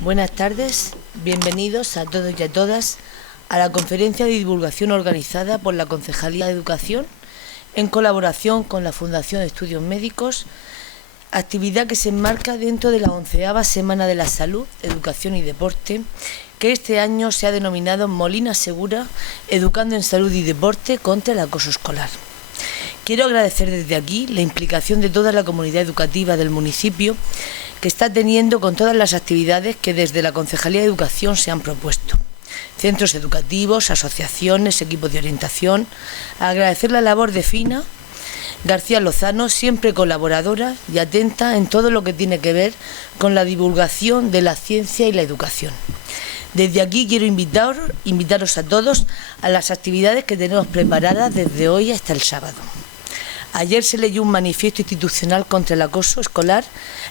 Buenas tardes, bienvenidos a todos y a todas a la conferencia de divulgación organizada por la Concejalía de Educación en colaboración con la Fundación de Estudios Médicos, actividad que se enmarca dentro de la 11ª Semana de la Salud, Educación y Deporte, que este año se ha denominado Molina Segura, Educando en Salud y Deporte contra el Acoso Escolar. Quiero agradecer desde aquí la implicación de toda la comunidad educativa del municipio que está teniendo con todas las actividades que desde la Concejalía de Educación se han propuesto. Centros educativos, asociaciones, equipos de orientación. Agradecer la labor de Fina García Lozano, siempre colaboradora y atenta en todo lo que tiene que ver con la divulgación de la ciencia y la educación. Desde aquí quiero invitaros a todos a las actividades que tenemos preparadas desde hoy hasta el sábado. Ayer se leyó un manifiesto institucional contra el acoso escolar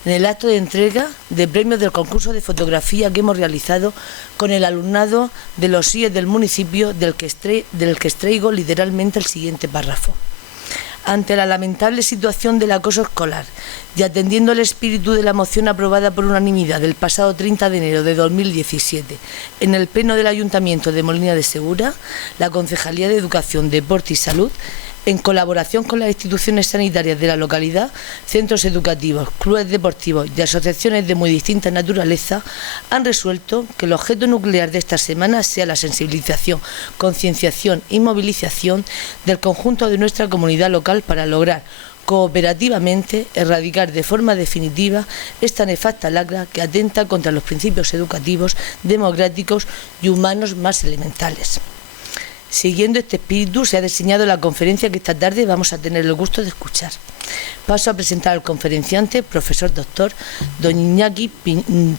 en el acto de entrega de premios del concurso de fotografía que hemos realizado con el alumnado de los CIE del municipio, del que extraigo literalmente el siguiente párrafo. Ante la lamentable situación del acoso escolar y atendiendo el espíritu de la moción aprobada por unanimidad del pasado 30 de enero de 2017 en el Pleno del Ayuntamiento de Molina de Segura, la Concejalía de Educación, Deporte y Salud, en colaboración con las instituciones sanitarias de la localidad, centros educativos, clubes deportivos y asociaciones de muy distinta naturaleza, han resuelto que el objeto nuclear de esta semana sea la sensibilización, concienciación y movilización del conjunto de nuestra comunidad local para lograr cooperativamente erradicar de forma definitiva esta nefasta lacra que atenta contra los principios educativos, democráticos y humanos más elementales. Siguiendo este espíritu, se ha diseñado la conferencia que esta tarde vamos a tener el gusto de escuchar. Paso a presentar al conferenciante, profesor doctor don Iñaki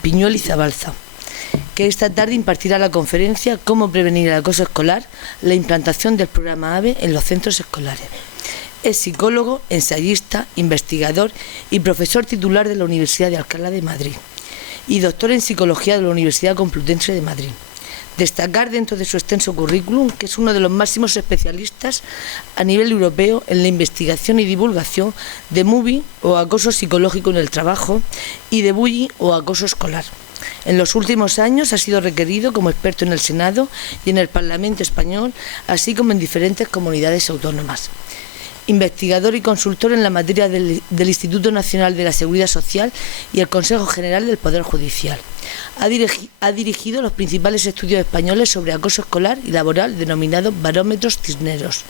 Piñuel y Zabalza, que esta tarde impartirá la conferencia Cómo prevenir el acoso escolar, la implantación del programa AVE en los centros escolares. Es psicólogo, ensayista, investigador y profesor titular de la Universidad de Alcalá de Madrid y doctor en Psicología de la Universidad Complutense de Madrid. Destacar dentro de su extenso currículum que es uno de los máximos especialistas a nivel europeo en la investigación y divulgación de mobbing o acoso psicológico en el trabajo y de bullying o acoso escolar. En los últimos años ha sido requerido como experto en el Senado y en el Parlamento español, así como en diferentes comunidades autónomas. Investigador y consultor en la materia del Instituto Nacional de la Seguridad Social y el Consejo General del Poder Judicial. Ha dirigido los principales estudios españoles sobre acoso escolar y laboral denominados barómetros Cisneros.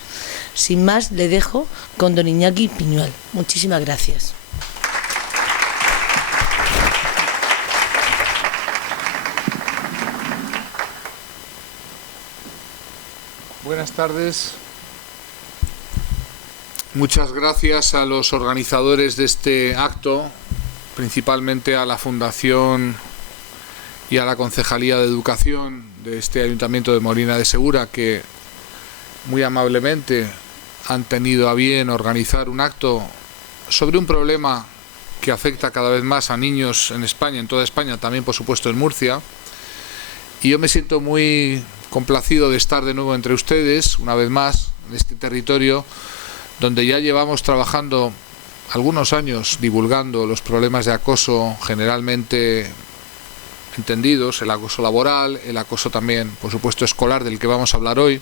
Sin más, le dejo con don Iñaki Piñuel. Muchísimas gracias. Buenas tardes. Muchas gracias a los organizadores de este acto, principalmente a la Fundación y a la Concejalía de Educación de este Ayuntamiento de Molina de Segura, que muy amablemente han tenido a bien organizar un acto sobre un problema que afecta cada vez más a niños en España, en toda España, también por supuesto en Murcia. Y yo me siento muy complacido de estar de nuevo entre ustedes, una vez más, en este territorio donde ya llevamos trabajando algunos años divulgando los problemas de acoso generalmente entendidos, el acoso laboral, el acoso también, por supuesto, escolar, del que vamos a hablar hoy.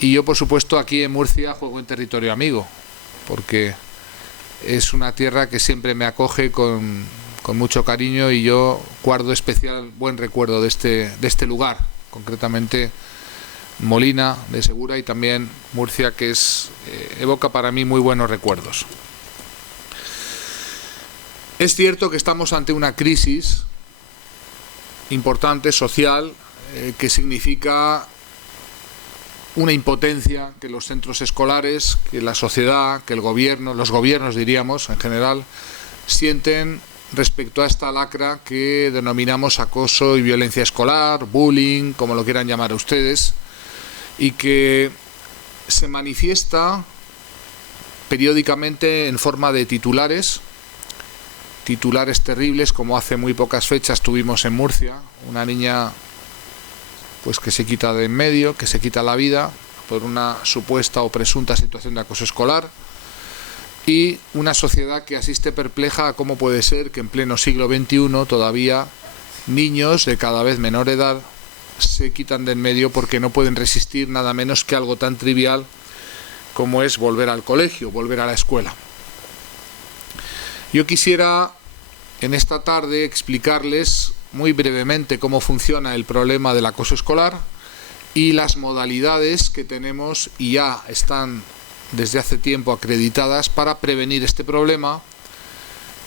Y yo, por supuesto, aquí en Murcia juego en territorio amigo, porque es una tierra que siempre me acoge con mucho cariño y yo guardo especial buen recuerdo de este lugar, concretamente Molina de Segura y también Murcia, que evoca para mí muy buenos recuerdos. Es cierto que estamos ante una crisis importante social que significa una impotencia que los centros escolares, que la sociedad, que el gobierno, los gobiernos diríamos en general, sienten respecto a esta lacra que denominamos acoso y violencia escolar, bullying, como lo quieran llamar ustedes, y que se manifiesta periódicamente en forma de titulares terribles, como hace muy pocas fechas tuvimos en Murcia, una niña pues que se quita de en medio, que se quita la vida por una supuesta o presunta situación de acoso escolar, y una sociedad que asiste perpleja a cómo puede ser que en pleno siglo XXI todavía niños de cada vez menor edad se quitan de en medio porque no pueden resistir nada menos que algo tan trivial como es volver al colegio, volver a la escuela. Yo quisiera en esta tarde explicarles muy brevemente cómo funciona el problema del acoso escolar y las modalidades que tenemos y ya están desde hace tiempo acreditadas para prevenir este problema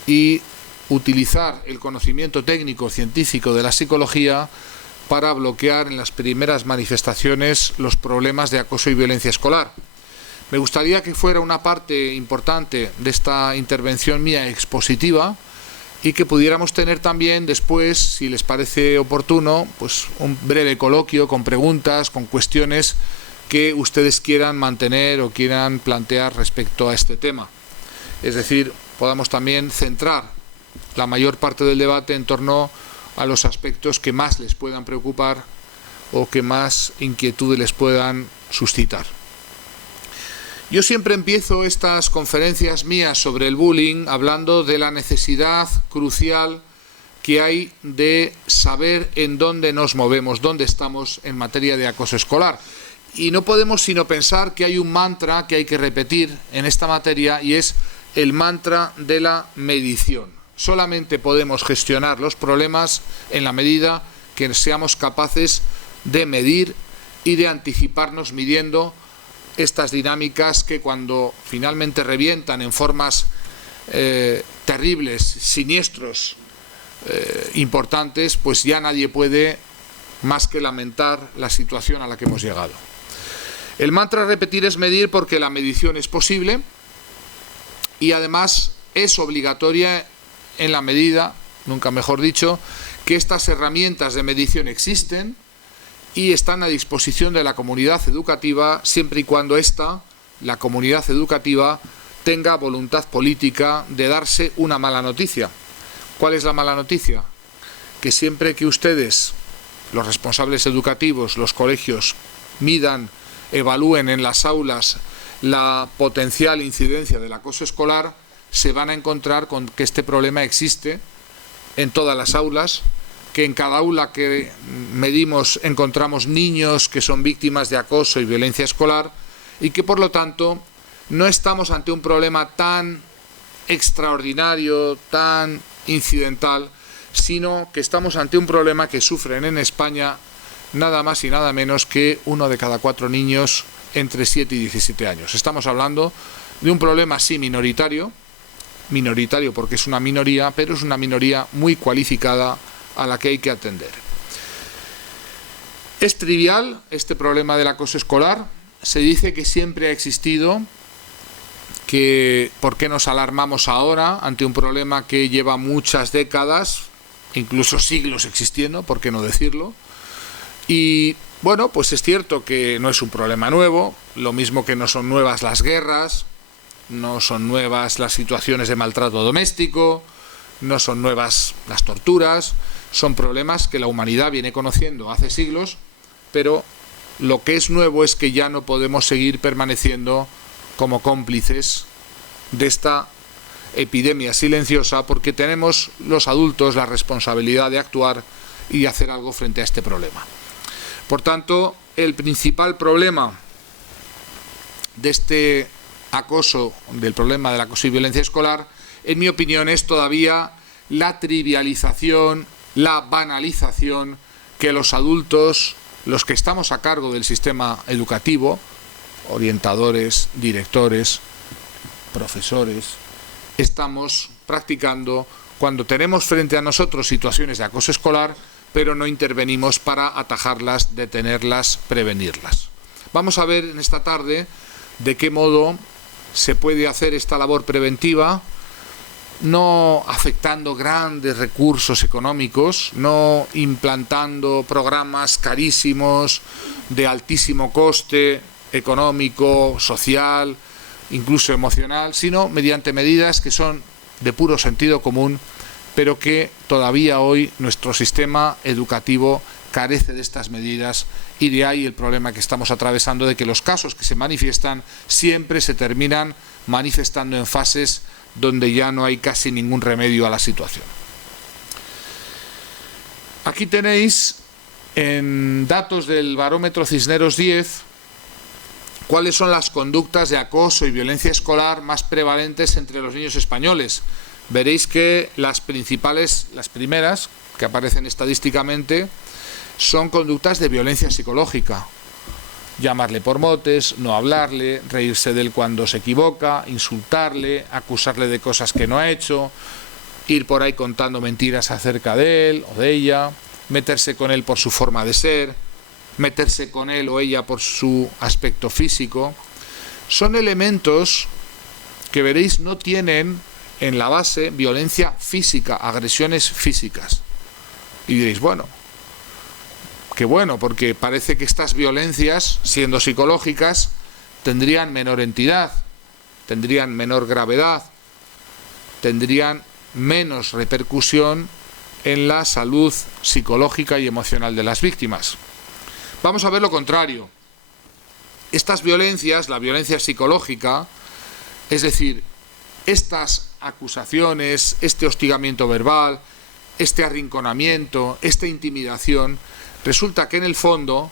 y utilizar el conocimiento técnico científico de la psicología para bloquear en las primeras manifestaciones los problemas de acoso y violencia escolar. Me gustaría que fuera una parte importante de esta intervención mía expositiva y que pudiéramos tener también después, si les parece oportuno, pues un breve coloquio con preguntas, con cuestiones que ustedes quieran mantener o quieran plantear respecto a este tema. Es decir, podamos también centrar la mayor parte del debate en torno a los aspectos que más les puedan preocupar o que más inquietudes les puedan suscitar. Yo siempre empiezo estas conferencias mías sobre el bullying hablando de la necesidad crucial que hay de saber en dónde nos movemos, dónde estamos en materia de acoso escolar. Y no podemos sino pensar que hay un mantra que hay que repetir en esta materia y es el mantra de la medición. Solamente podemos gestionar los problemas en la medida que seamos capaces de medir y de anticiparnos midiendo estas dinámicas que cuando finalmente revientan en formas terribles, siniestros, importantes, pues ya nadie puede más que lamentar la situación a la que hemos llegado. El mantra a repetir es medir porque la medición es posible y además es obligatoria en la medida, nunca mejor dicho, que estas herramientas de medición existen y están a disposición de la comunidad educativa siempre y cuando la comunidad educativa, tenga voluntad política de darse una mala noticia. ¿Cuál es la mala noticia? Que siempre que ustedes, los responsables educativos, los colegios, midan, evalúen en las aulas la potencial incidencia del acoso escolar, se van a encontrar con que este problema existe en todas las aulas, que en cada aula que medimos encontramos niños que son víctimas de acoso y violencia escolar y que por lo tanto no estamos ante un problema tan extraordinario, tan incidental, sino que estamos ante un problema que sufren en España nada más y nada menos que 1 de cada 4 niños entre 7 y 17 años. Estamos hablando de un problema sí minoritario porque es una minoría, pero es una minoría muy cualificada a la que hay que atender. Es trivial este problema del acoso escolar, se dice que siempre ha existido, que ¿por qué nos alarmamos ahora ante un problema que lleva muchas décadas, incluso siglos existiendo, por qué no decirlo? Y bueno, pues es cierto que no es un problema nuevo, lo mismo que no son nuevas las guerras, no son nuevas las situaciones de maltrato doméstico, no son nuevas las torturas, son problemas que la humanidad viene conociendo hace siglos, pero lo que es nuevo es que ya no podemos seguir permaneciendo como cómplices de esta epidemia silenciosa porque tenemos los adultos la responsabilidad de actuar y hacer algo frente a este problema. Por tanto, el principal problema de este acoso, del problema del acoso y violencia escolar, en mi opinión, es todavía la trivialización, la banalización que los adultos, los que estamos a cargo del sistema educativo, orientadores, directores, profesores, estamos practicando cuando tenemos frente a nosotros situaciones de acoso escolar, pero no intervenimos para atajarlas, detenerlas, prevenirlas. Vamos a ver en esta tarde de qué modo se puede hacer esta labor preventiva, no afectando grandes recursos económicos, no implantando programas carísimos de altísimo coste económico, social, incluso emocional, sino mediante medidas que son de puro sentido común, pero que todavía hoy nuestro sistema educativo carece de estas medidas y de ahí el problema que estamos atravesando de que los casos que se manifiestan siempre se terminan manifestando en fases donde ya no hay casi ningún remedio a la situación. Aquí tenéis en datos del barómetro Cisneros 10 cuáles son las conductas de acoso y violencia escolar más prevalentes entre los niños españoles. Veréis que las primeras que aparecen estadísticamente, son conductas de violencia psicológica. Llamarle por motes, no hablarle, reírse de él cuando se equivoca, insultarle, acusarle de cosas que no ha hecho, ir por ahí contando mentiras acerca de él o de ella, meterse con él por su forma de ser, meterse con él o ella por su aspecto físico. Son elementos que veréis no tienen en la base violencia física, agresiones físicas. Y diréis, bueno, qué bueno, porque parece que estas violencias, siendo psicológicas, tendrían menor entidad, tendrían menor gravedad, tendrían menos repercusión en la salud psicológica y emocional de las víctimas. Vamos a ver lo contrario. Estas violencias, la violencia psicológica, es decir, estas acusaciones, este hostigamiento verbal, este arrinconamiento, esta intimidación, resulta que en el fondo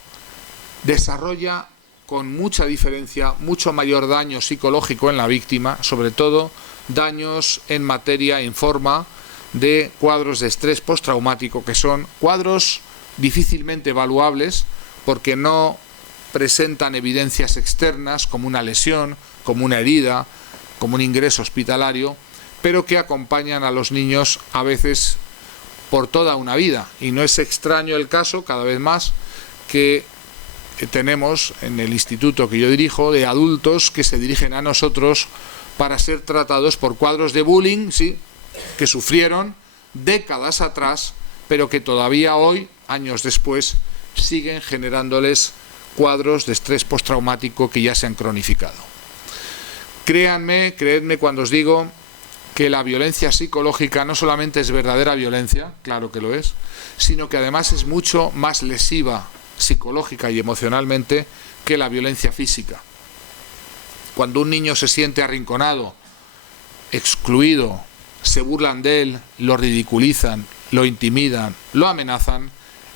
desarrolla con mucha diferencia mucho mayor daño psicológico en la víctima, sobre todo daños en materia, en forma de cuadros de estrés postraumático, que son cuadros difícilmente evaluables porque no presentan evidencias externas como una lesión, como una herida, como un ingreso hospitalario, pero que acompañan a los niños a veces por toda una vida. Y no es extraño el caso, cada vez más, que tenemos en el instituto que yo dirijo, de adultos que se dirigen a nosotros para ser tratados por cuadros de bullying, sí, que sufrieron décadas atrás, pero que todavía hoy, años después, siguen generándoles cuadros de estrés postraumático que ya se han cronificado. Creedme cuando os digo que la violencia psicológica no solamente es verdadera violencia, claro que lo es, sino que además es mucho más lesiva psicológica y emocionalmente que la violencia física. Cuando un niño se siente arrinconado, excluido, se burlan de él, lo ridiculizan, lo intimidan, lo amenazan,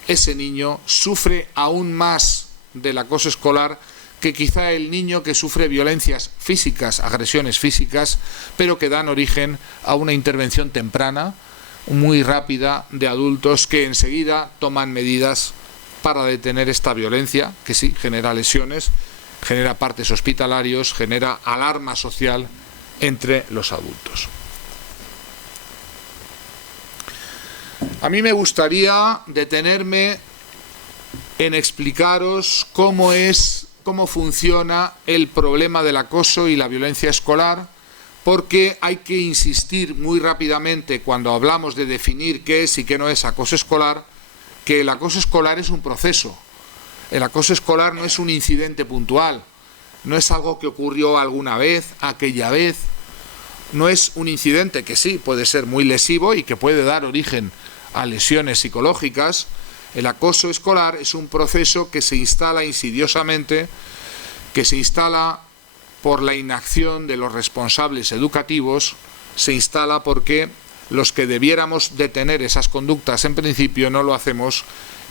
ese niño sufre aún más del acoso escolar que quizá el niño que sufre violencias físicas, agresiones físicas, pero que dan origen a una intervención temprana, muy rápida, de adultos que enseguida toman medidas para detener esta violencia, que sí, genera lesiones, genera partes hospitalarios, genera alarma social entre los adultos. A mí me gustaría detenerme en explicaros cómo funciona el problema del acoso y la violencia escolar, porque hay que insistir muy rápidamente cuando hablamos de definir qué es y qué no es acoso escolar, que el acoso escolar es un proceso. El acoso escolar no es un incidente puntual, no es algo que ocurrió alguna vez, aquella vez, no es un incidente que sí puede ser muy lesivo y que puede dar origen a lesiones psicológicas. El acoso escolar es un proceso que se instala insidiosamente, que se instala por la inacción de los responsables educativos, se instala porque los que debiéramos detener esas conductas en principio no lo hacemos,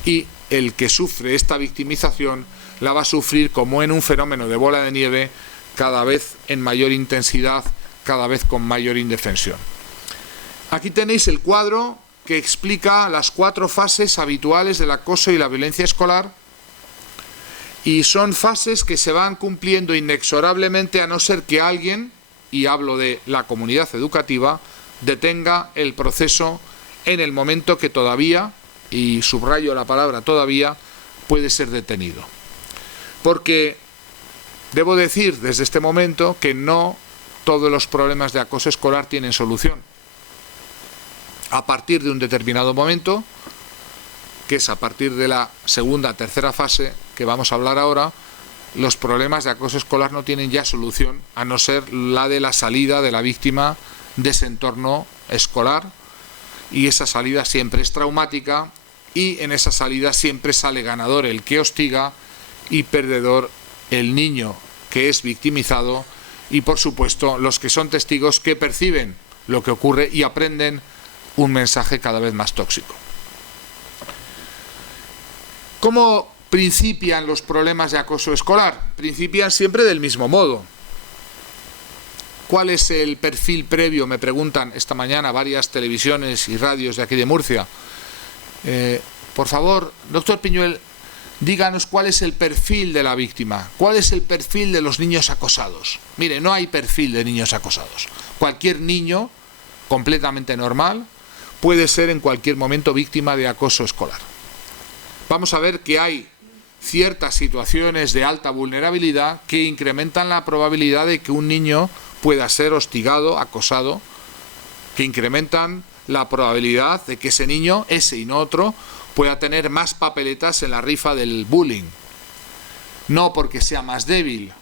y el que sufre esta victimización la va a sufrir como en un fenómeno de bola de nieve, cada vez en mayor intensidad, cada vez con mayor indefensión. Aquí tenéis el cuadro que explica las 4 fases habituales del acoso y la violencia escolar, y son fases que se van cumpliendo inexorablemente a no ser que alguien, y hablo de la comunidad educativa, detenga el proceso en el momento que todavía, y subrayo la palabra todavía, puede ser detenido. Porque debo decir desde este momento que no todos los problemas de acoso escolar tienen solución. A partir de un determinado momento, que es a partir de la segunda, tercera fase que vamos a hablar ahora, los problemas de acoso escolar no tienen ya solución, a no ser la de la salida de la víctima de ese entorno escolar, y esa salida siempre es traumática, y en esa salida siempre sale ganador el que hostiga y perdedor el niño que es victimizado, y por supuesto los que son testigos que perciben lo que ocurre y aprenden un mensaje cada vez más tóxico. ¿Cómo principian los problemas de acoso escolar? Principian siempre del mismo modo. ¿Cuál es el perfil previo? Me preguntan esta mañana varias televisiones y radios de aquí de Murcia. Por favor, doctor Piñuel, díganos cuál es el perfil de la víctima, cuál es el perfil de los niños acosados. Mire, no hay perfil de niños acosados. Cualquier niño completamente normal puede ser en cualquier momento víctima de acoso escolar. Vamos a ver que hay ciertas situaciones de alta vulnerabilidad que incrementan la probabilidad de que un niño pueda ser hostigado, acosado, que incrementan la probabilidad de que ese niño, ese y no otro, pueda tener más papeletas en la rifa del bullying. No porque sea más débil,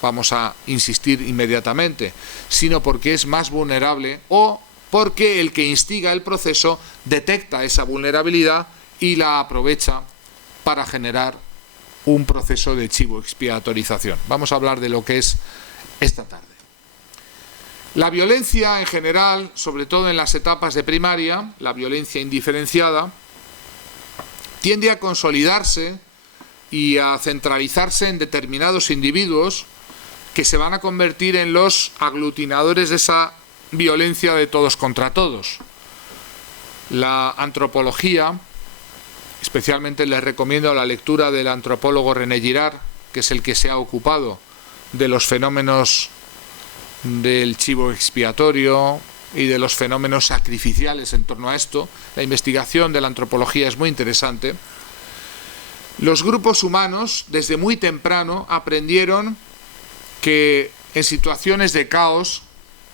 vamos a insistir inmediatamente, sino porque es más vulnerable o porque el que instiga el proceso detecta esa vulnerabilidad y la aprovecha para generar un proceso de chivo expiatorización. Vamos a hablar de lo que es esta tarde. La violencia en general, sobre todo en las etapas de primaria, la violencia indiferenciada, tiende a consolidarse y a centralizarse en determinados individuos que se van a convertir en los aglutinadores de esa violencia de todos contra todos. La antropología, especialmente les recomiendo la lectura del antropólogo René Girard, que es el que se ha ocupado de los fenómenos del chivo expiatorio y de los fenómenos sacrificiales en torno a esto. La investigación de la antropología es muy interesante. Los grupos humanos desde muy temprano aprendieron que en situaciones de caos,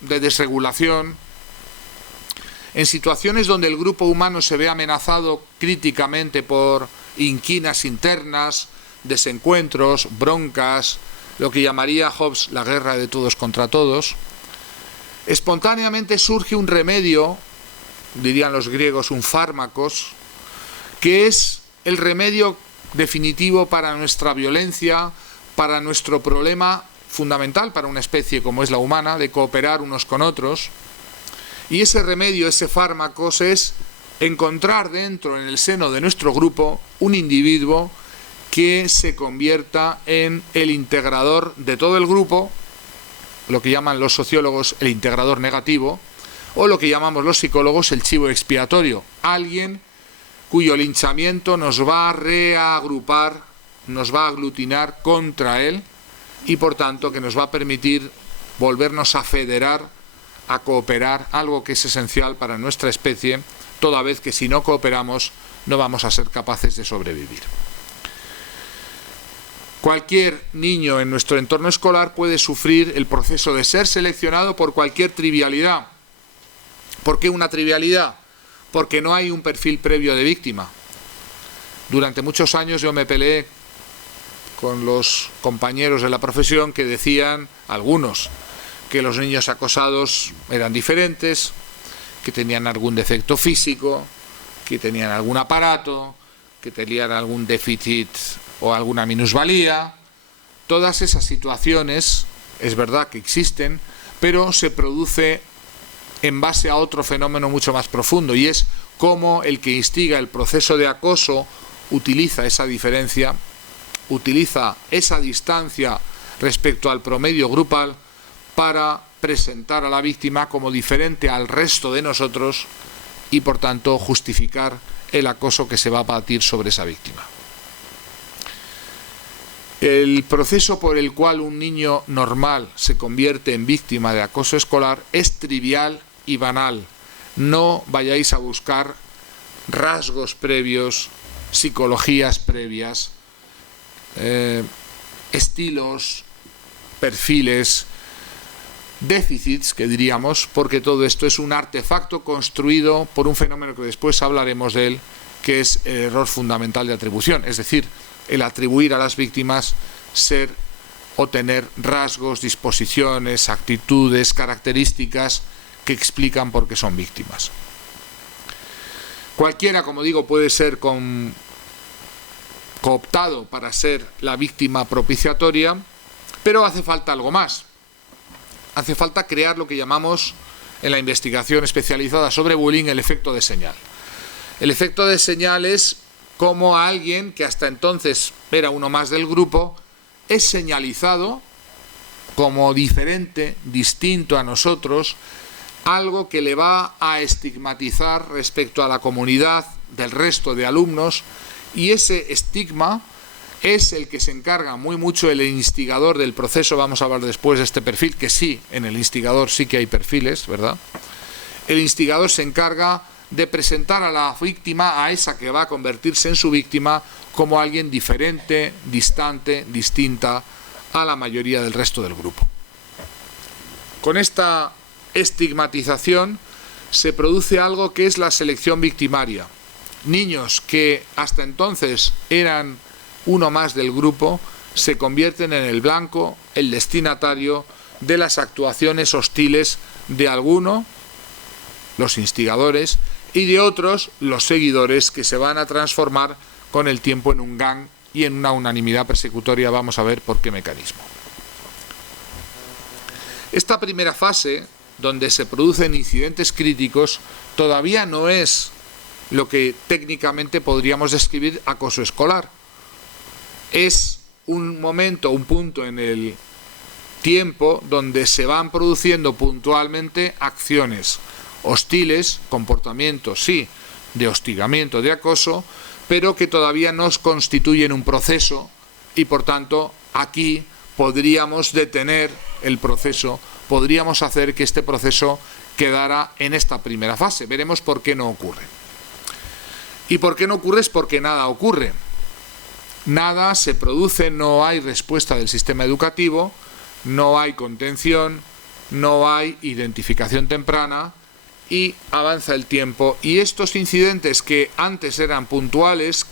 de desregulación, en situaciones donde el grupo humano se ve amenazado críticamente por inquinas internas, desencuentros, broncas, lo que llamaría Hobbes la guerra de todos contra todos, espontáneamente surge un remedio, dirían los griegos un fármacos, que es el remedio definitivo para nuestra violencia, para nuestro problema fundamental para una especie como es la humana, de cooperar unos con otros. Y ese remedio, ese fármaco, es encontrar dentro, en el seno de nuestro grupo, un individuo que se convierta en el integrador de todo el grupo, lo que llaman los sociólogos el integrador negativo, o lo que llamamos los psicólogos el chivo expiatorio, alguien cuyo linchamiento nos va a reagrupar, nos va a aglutinar contra él y por tanto que nos va a permitir volvernos a federar, a cooperar, algo que es esencial para nuestra especie, toda vez que si no cooperamos no vamos a ser capaces de sobrevivir. Cualquier niño en nuestro entorno escolar puede sufrir el proceso de ser seleccionado por cualquier trivialidad. ¿Por qué una trivialidad? Porque no hay un perfil previo de víctima. Durante muchos años yo me peleé con los compañeros de la profesión que decían, algunos, que los niños acosados eran diferentes, que tenían algún defecto físico, que tenían algún aparato, que tenían algún déficit o alguna minusvalía. Todas esas situaciones es verdad que existen, pero se produce en base a otro fenómeno mucho más profundo, y es cómo el que instiga el proceso de acoso utiliza esa diferencia, utiliza esa distancia respecto al promedio grupal para presentar a la víctima como diferente al resto de nosotros y por tanto justificar el acoso que se va a batir sobre esa víctima. El proceso por el cual un niño normal se convierte en víctima de acoso escolar es trivial y banal. No vayáis a buscar rasgos previos, psicologías previas, estilos, perfiles, déficits, que diríamos, porque todo esto es un artefacto construido por un fenómeno que después hablaremos de él, que es el error fundamental de atribución, es decir, el atribuir a las víctimas ser o tener rasgos, disposiciones, actitudes, características que explican por qué son víctimas. Cualquiera, como digo, puede ser cooptado para ser la víctima propiciatoria, pero hace falta algo más. Hace falta crear lo que llamamos en la investigación especializada sobre bullying el efecto de señal. El efecto de señal es cómo alguien que hasta entonces era uno más del grupo es señalizado como diferente, distinto a nosotros, algo que le va a estigmatizar respecto a la comunidad del resto de alumnos, y ese estigma es el que se encarga muy mucho el instigador del proceso. Vamos a hablar después de este perfil, que sí, en el instigador sí que hay perfiles, ¿verdad? El instigador se encarga de presentar a la víctima, a esa que va a convertirse en su víctima, como alguien diferente, distante, distinta a la mayoría del resto del grupo. Con esta estigmatización se produce algo que es la selección victimaria. Niños que hasta entonces eran uno más del grupo se convierten en el blanco, el destinatario de las actuaciones hostiles de alguno, los instigadores, y de otros, los seguidores, que se van a transformar con el tiempo en un gang y en una unanimidad persecutoria. Vamos a ver por qué mecanismo. Esta primera fase, donde se producen incidentes críticos, todavía no es lo que técnicamente podríamos describir acoso escolar. Es un momento, un punto en el tiempo donde se van produciendo puntualmente acciones hostiles, comportamientos, sí, de hostigamiento, de acoso, pero que todavía no constituyen un proceso, y por tanto aquí podríamos detener el proceso, podríamos hacer que este proceso quedara en esta primera fase. Veremos por qué no ocurre. ¿Y por qué no ocurre? Es porque nada ocurre. Nada se produce, no hay respuesta del sistema educativo, no hay contención, no hay identificación temprana, y avanza el tiempo, y estos incidentes que antes eran puntuales,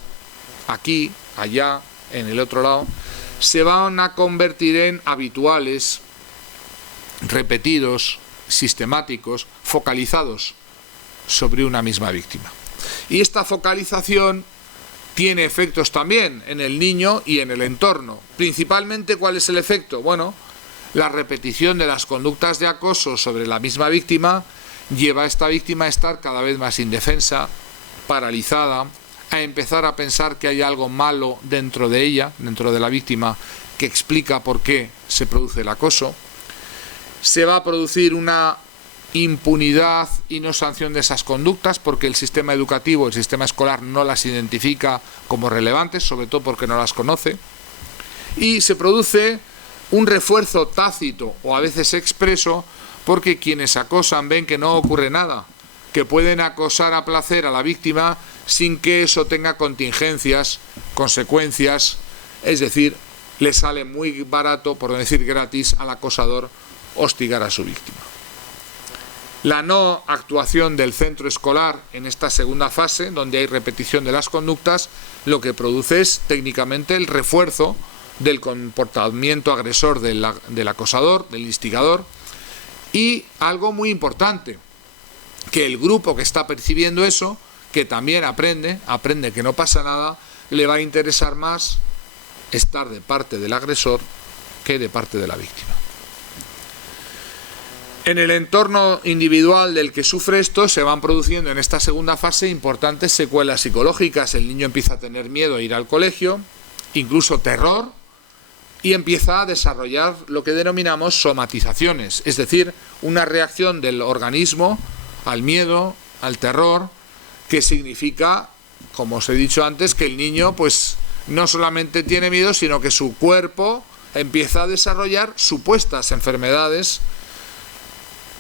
aquí, allá, en el otro lado, se van a convertir en habituales, repetidos, sistemáticos, focalizados sobre una misma víctima. Y esta focalización tiene efectos también en el niño y en el entorno. Principalmente, ¿cuál es el efecto? Bueno, la repetición de las conductas de acoso sobre la misma víctima lleva a esta víctima a estar cada vez más indefensa, paralizada, a empezar a pensar que hay algo malo dentro de ella, dentro de la víctima, que explica por qué se produce el acoso. Se va a producir una impunidad y no sanción de esas conductas, porque el sistema educativo, el sistema escolar, no las identifica como relevantes, sobre todo porque no las conoce. Y se produce un refuerzo tácito o a veces expreso, porque quienes acosan ven que no ocurre nada, que pueden acosar a placer a la víctima sin que eso tenga contingencias, consecuencias, es decir, le sale muy barato, por no decir gratis, al acosador hostigar a su víctima. La no actuación del centro escolar en esta segunda fase, donde hay repetición de las conductas, lo que produce es técnicamente el refuerzo del comportamiento agresor del acosador, del instigador. Y algo muy importante, que el grupo que está percibiendo eso, que también aprende que no pasa nada, le va a interesar más estar de parte del agresor que de parte de la víctima. En el entorno individual del que sufre esto se van produciendo en esta segunda fase importantes secuelas psicológicas. El niño empieza a tener miedo a ir al colegio, incluso terror, y empieza a desarrollar lo que denominamos somatizaciones, es decir, una reacción del organismo al miedo, al terror, que significa, como os he dicho antes, que el niño pues no solamente tiene miedo, sino que su cuerpo empieza a desarrollar supuestas enfermedades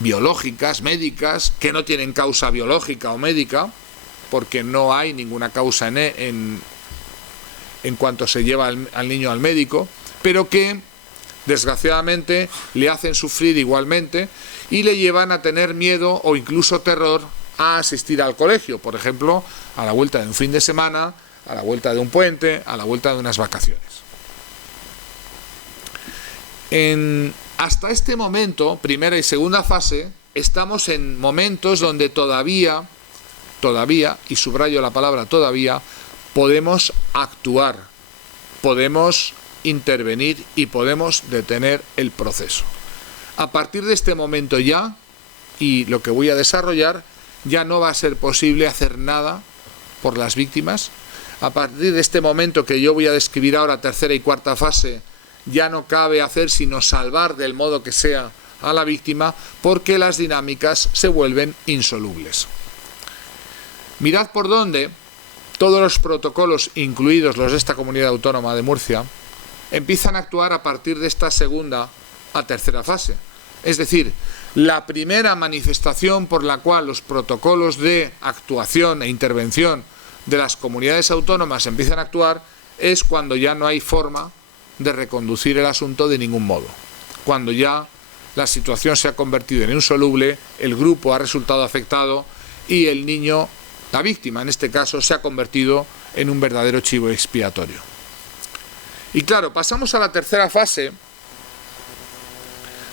biológicas, médicas, que no tienen causa biológica o médica, porque no hay ninguna causa en cuanto se lleva al niño al médico, pero que desgraciadamente le hacen sufrir igualmente y le llevan a tener miedo o incluso terror a asistir al colegio, por ejemplo, a la vuelta de un fin de semana, a la vuelta de un puente, a la vuelta de unas vacaciones. Hasta este momento, primera y segunda fase, estamos en momentos donde todavía, y subrayo la palabra todavía, podemos actuar, podemos intervenir y podemos detener el proceso. A partir de este momento ya, y lo que voy a desarrollar, ya no va a ser posible hacer nada por las víctimas. A partir de este momento que yo voy a describir ahora, tercera y cuarta fase, ya no cabe hacer sino salvar del modo que sea a la víctima, porque las dinámicas se vuelven insolubles. Mirad por dónde todos los protocolos, incluidos los de esta comunidad autónoma de Murcia, empiezan a actuar a partir de esta segunda a tercera fase. Es decir, la primera manifestación por la cual los protocolos de actuación e intervención de las comunidades autónomas empiezan a actuar es cuando ya no hay forma de reconducir el asunto de ningún modo. Cuando ya la situación se ha convertido en insoluble, el grupo ha resultado afectado y el niño, la víctima en este caso, se ha convertido en un verdadero chivo expiatorio. Y claro, pasamos a la tercera fase,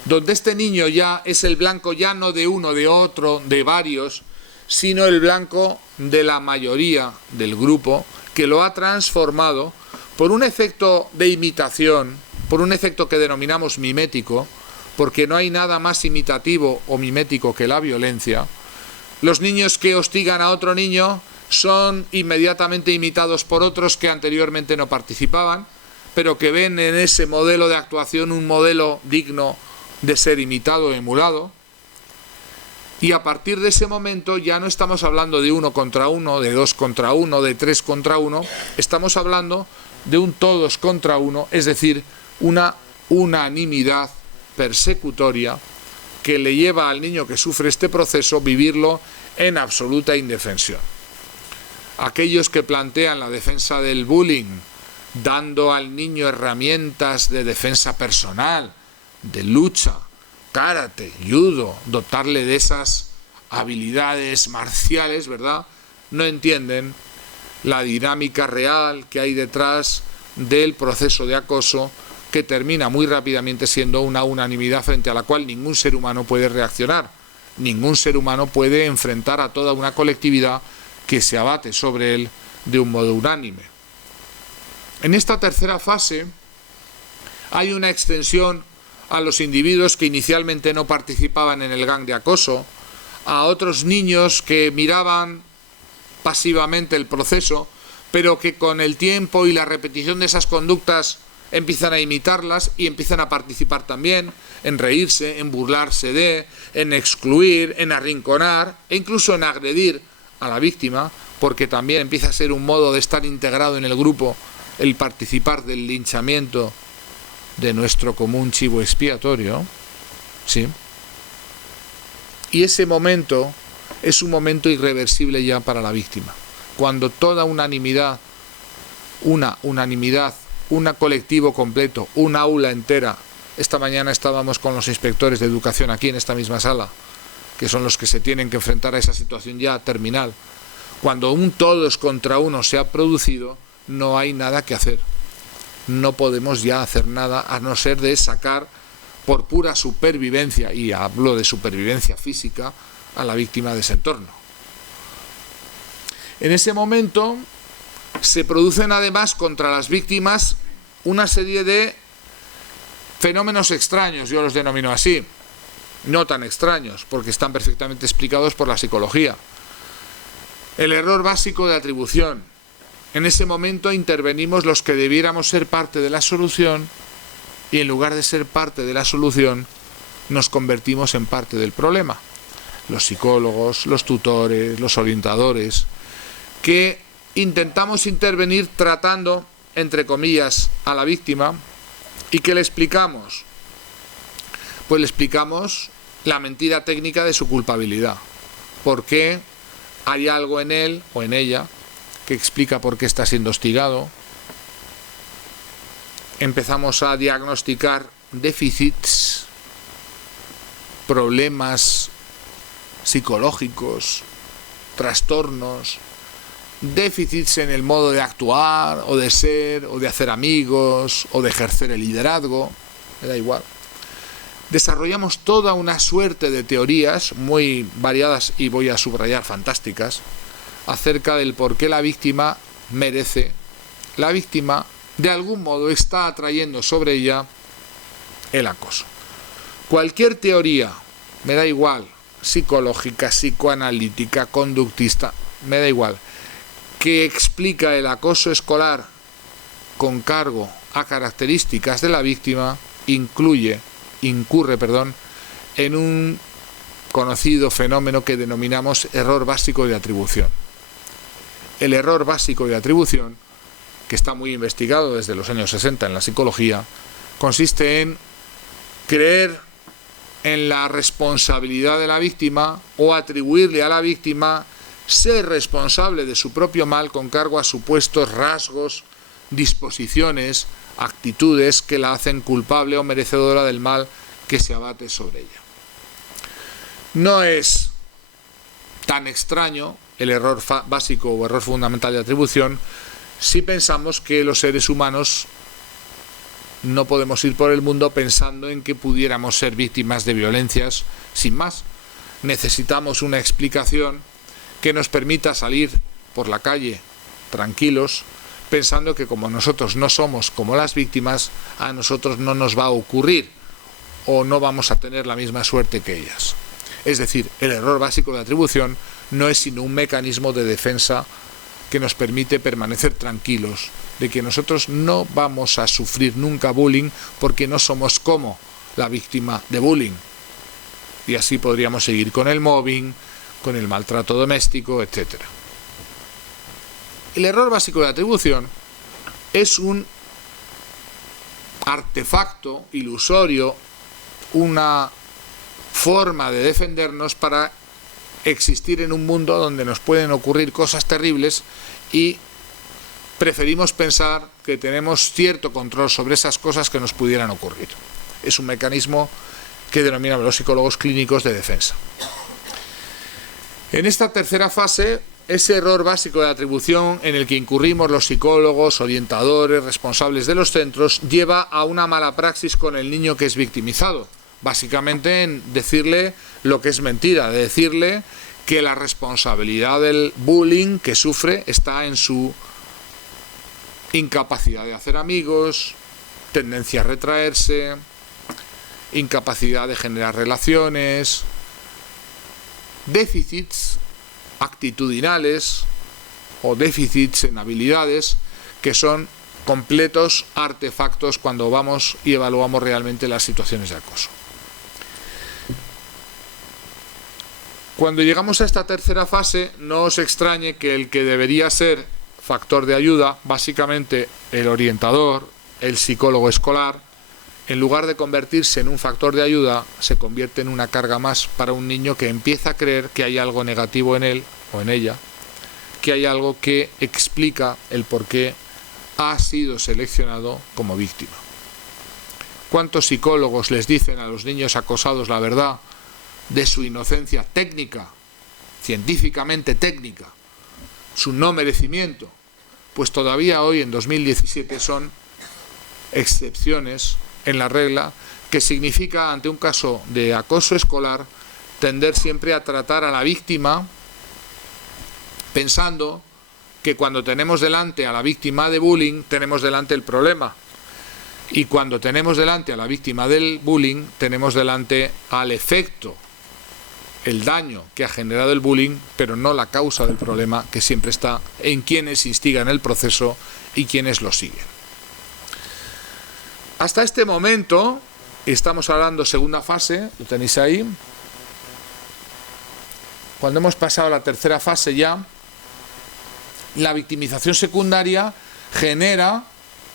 donde este niño ya es el blanco ya no de uno, de otro, de varios, sino el blanco de la mayoría del grupo, que lo ha transformado por un efecto de imitación, por un efecto que denominamos mimético, porque no hay nada más imitativo o mimético que la violencia. Los niños que hostigan a otro niño son inmediatamente imitados por otros que anteriormente no participaban, pero que ven en ese modelo de actuación un modelo digno de ser imitado o emulado. Y a partir de ese momento ya no estamos hablando de 1 contra 1, de 2 contra 1, de 3 contra 1, estamos hablando de un todos contra 1, es decir, una unanimidad persecutoria que le lleva al niño que sufre este proceso vivirlo en absoluta indefensión. Aquellos que plantean la defensa del bullying, dando al niño herramientas de defensa personal, de lucha, karate, judo, dotarle de esas habilidades marciales, ¿verdad?, no entienden la dinámica real que hay detrás del proceso de acoso, que termina muy rápidamente siendo una unanimidad frente a la cual ningún ser humano puede reaccionar. Ningún ser humano puede enfrentar a toda una colectividad que se abate sobre él de un modo unánime. En esta tercera fase hay una extensión a los individuos que inicialmente no participaban en el gang de acoso, a otros niños que miraban pasivamente el proceso, pero que con el tiempo y la repetición de esas conductas empiezan a imitarlas y empiezan a participar también, en reírse, en burlarse de, en excluir, en arrinconar e incluso en agredir a la víctima, porque también empieza a ser un modo de estar integrado en el grupo el participar del linchamiento de nuestro común chivo expiatorio, ¿sí? Y ese momento es un momento irreversible ya para la víctima, cuando toda unanimidad, un colectivo completo, un aula entera. Esta mañana estábamos con los inspectores de educación aquí en esta misma sala, que son los que se tienen que enfrentar a esa situación ya terminal. Cuando un todos contra uno se ha producido, no hay nada que hacer. No podemos ya hacer nada a no ser de sacar por pura supervivencia, y hablo de supervivencia física, a la víctima de ese entorno. En ese momento se producen además contra las víctimas una serie de fenómenos extraños, yo los denomino así, no tan extraños, porque están perfectamente explicados por la psicología. El error básico de atribución. En ese momento intervenimos los que debiéramos ser parte de la solución, y en lugar de ser parte de la solución, nos convertimos en parte del problema. Los psicólogos, los tutores, los orientadores, que intentamos intervenir tratando, entre comillas, a la víctima. ¿Y qué le explicamos? Pues le explicamos la mentira técnica de su culpabilidad. ¿Por qué hay algo en él o en ella que explica por qué está siendo hostigado? Empezamos a diagnosticar déficits, problemas psicológicos, trastornos, déficits en el modo de actuar, o de ser, o de hacer amigos, o de ejercer el liderazgo, me da igual. Desarrollamos toda una suerte de teorías muy variadas, y voy a subrayar fantásticas, acerca del por qué la víctima merece, la víctima de algún modo está atrayendo sobre ella el acoso. Cualquier teoría, me da igual, psicológica, psicoanalítica, conductista, me da igual, que explica el acoso escolar con cargo a características de la víctima incurre en un conocido fenómeno que denominamos error básico de atribución. El error básico de atribución, que está muy investigado desde los años 60 en la psicología, consiste en creer en la responsabilidad de la víctima o atribuirle a la víctima ser responsable de su propio mal con cargo a supuestos rasgos, disposiciones, actitudes que la hacen culpable o merecedora del mal que se abate sobre ella. No es tan extraño el error básico o error fundamental de atribución si pensamos que los seres humanos no podemos ir por el mundo pensando en que pudiéramos ser víctimas de violencias sin más. Necesitamos una explicación que nos permita salir por la calle tranquilos, pensando que como nosotros no somos como las víctimas, a nosotros no nos va a ocurrir o no vamos a tener la misma suerte que ellas. Es decir, el error básico de atribución no es sino un mecanismo de defensa que nos permite permanecer tranquilos, de que nosotros no vamos a sufrir nunca bullying porque no somos como la víctima de bullying. Y así podríamos seguir con el mobbing, con el maltrato doméstico, etc. El error básico de atribución es un artefacto ilusorio, una forma de defendernos para existir en un mundo donde nos pueden ocurrir cosas terribles y preferimos pensar que tenemos cierto control sobre esas cosas que nos pudieran ocurrir. Es un mecanismo que denominamos los psicólogos clínicos de defensa. En esta tercera fase, ese error básico de atribución en el que incurrimos los psicólogos, orientadores, responsables de los centros, lleva a una mala praxis con el niño que es victimizado. Básicamente en decirle lo que es mentira, de decirle que la responsabilidad del bullying que sufre está en su incapacidad de hacer amigos, tendencia a retraerse, incapacidad de generar relaciones, déficits actitudinales o déficits en habilidades que son completos artefactos cuando vamos y evaluamos realmente las situaciones de acoso. Cuando llegamos a esta tercera fase, no os extrañe que el que debería ser factor de ayuda, básicamente el orientador, el psicólogo escolar, en lugar de convertirse en un factor de ayuda, se convierte en una carga más para un niño que empieza a creer que hay algo negativo en él o en ella, que hay algo que explica el por qué ha sido seleccionado como víctima. ¿Cuántos psicólogos les dicen a los niños acosados la verdad de su inocencia técnica, científicamente técnica, su no merecimiento? Pues todavía hoy, en 2017, son excepciones en la regla, que significa, ante un caso de acoso escolar, tender siempre a tratar a la víctima pensando que cuando tenemos delante a la víctima de bullying, tenemos delante el problema. Y cuando tenemos delante a la víctima del bullying, tenemos delante al efecto, el daño que ha generado el bullying, pero no la causa del problema, que siempre está en quienes instigan el proceso y quienes lo siguen. Hasta este momento, estamos hablando segunda fase, lo tenéis ahí. Cuando hemos pasado a la tercera fase ya, la victimización secundaria genera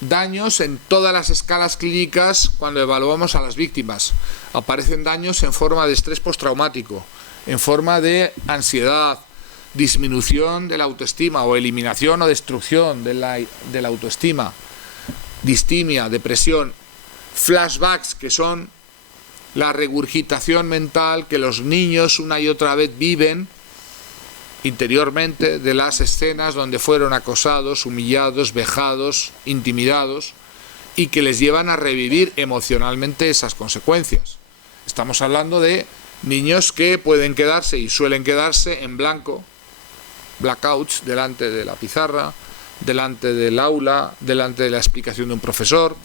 daños en todas las escalas clínicas cuando evaluamos a las víctimas. Aparecen daños en forma de estrés postraumático, en forma de ansiedad, disminución de la autoestima o eliminación o destrucción de la autoestima, distimia, depresión, flashbacks, que son la regurgitación mental que los niños una y otra vez viven interiormente de las escenas donde fueron acosados, humillados, vejados, intimidados, y que les llevan a revivir emocionalmente esas consecuencias. Estamos hablando de niños que pueden quedarse y suelen quedarse en blanco, blackouts, delante de la pizarra, delante del aula, delante de la explicación de un profesor.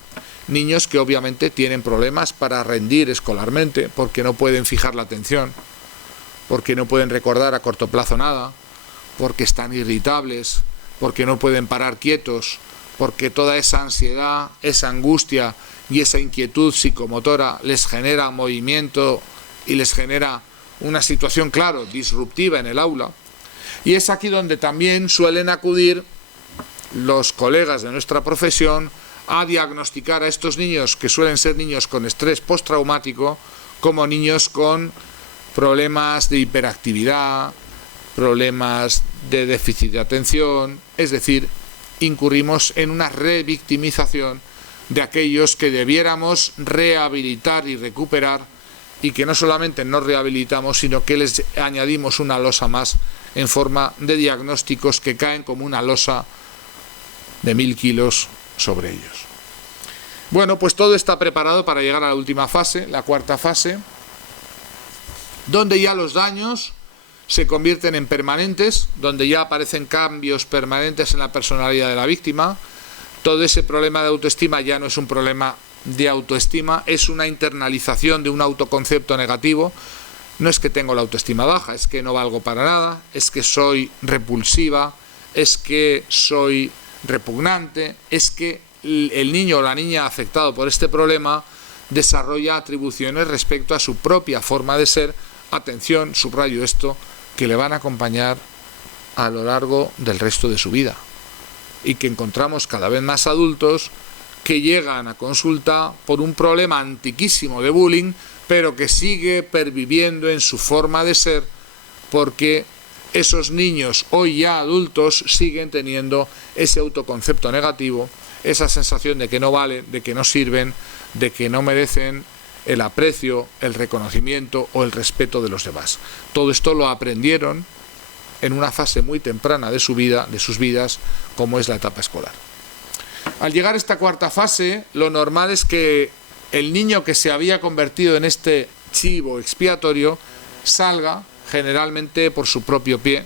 Niños que obviamente tienen problemas para rendir escolarmente porque no pueden fijar la atención, porque no pueden recordar a corto plazo nada, porque están irritables, porque no pueden parar quietos, porque toda esa ansiedad, esa angustia y esa inquietud psicomotora les genera movimiento y les genera una situación, claro, disruptiva en el aula. Y es aquí donde también suelen acudir los colegas de nuestra profesión a diagnosticar a estos niños, que suelen ser niños con estrés postraumático, como niños con problemas de hiperactividad, problemas de déficit de atención, es decir, incurrimos en una revictimización de aquellos que debiéramos rehabilitar y recuperar, y que no solamente no rehabilitamos, sino que les añadimos una losa más en forma de diagnósticos que caen como una losa de 1000 kilos sobre ellos. Bueno, pues todo está preparado para llegar a la última fase, la cuarta fase, donde ya los daños se convierten en permanentes, donde ya aparecen cambios permanentes en la personalidad de la víctima. Todo ese problema de autoestima ya no es un problema de autoestima, es una internalización de un autoconcepto negativo. No es que tengo la autoestima baja, es que no valgo para nada, es que soy repulsiva, es que soy repugnante, es que el niño o la niña afectado por este problema desarrolla atribuciones respecto a su propia forma de ser, atención, subrayo esto, que le van a acompañar a lo largo del resto de su vida, y que encontramos cada vez más adultos que llegan a consulta por un problema antiquísimo de bullying, pero que sigue perviviendo en su forma de ser, porque esos niños hoy ya adultos siguen teniendo ese autoconcepto negativo, esa sensación de que no valen, de que no sirven, de que no merecen el aprecio, el reconocimiento o el respeto de los demás. Todo esto lo aprendieron en una fase muy temprana de su vida, de sus vidas, como es la etapa escolar. Al llegar a esta cuarta fase, lo normal es que el niño que se había convertido en este chivo expiatorio salga, generalmente por su propio pie,